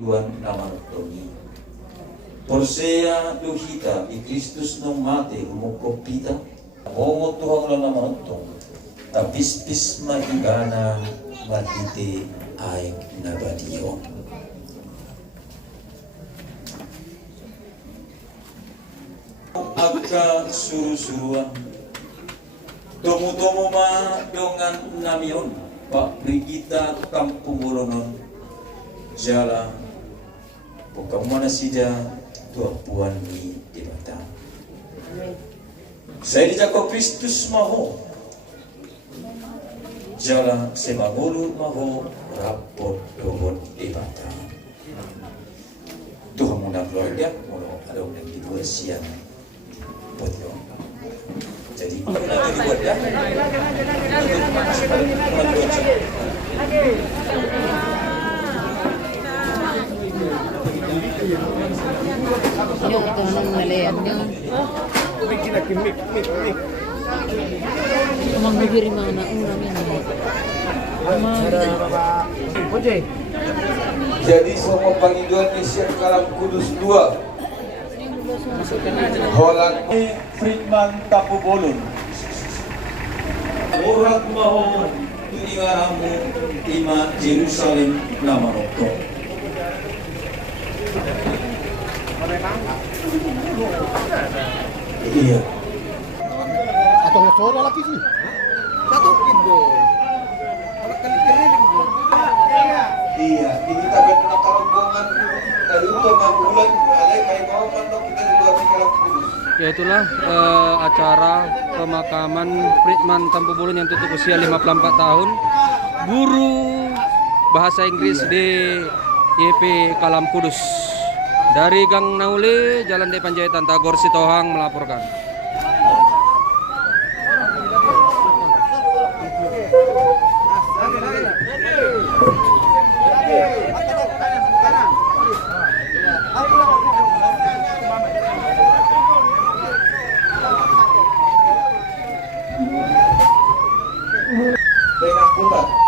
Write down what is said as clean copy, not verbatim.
Luan naman togi. Porsea duhita i Kristus nung mate umukopita. Mongo tuhang lang naman tong. Tabispis maigana mahite ay nabadiyo. Agka suru-suruan. Tomo-tomo ma dengan namion. Pak Brigita Kampungolonon. Jala bukan mana sida tua puan ni dibata. Saya dijako Kristus maho. Jala semaguru maho rapot dohon dibata. Tuhan muna keluarga, mula ada yang dibuat siang potyo. Jadi muna dibuat ya. Yung ito nang malian nyo. Amang bibiri mga naunang yan. Jadi semua panggilan Indonesia Kalam Kudus 2 Holland Friedman Tapu Bolon Urat maho ingaramu ima Jerusalem nama nokto. Iya. Atau ngesuara lagi sih? Satu kilo. Kalau kali kering. Iya, ini tagan nakarombongan dari utama bulan ada kayak mau mandok kita di luar Kalam Kudus. Ya itulah acara pemakaman Friedman Tapu Bolon yang tutup usia 54 tahun. Guru bahasa Inggris di YP Kalam Kudus. Dari Gang Naule, Jalan Depanjaitan, Tagor Sitohang melaporkan. Dengan putar.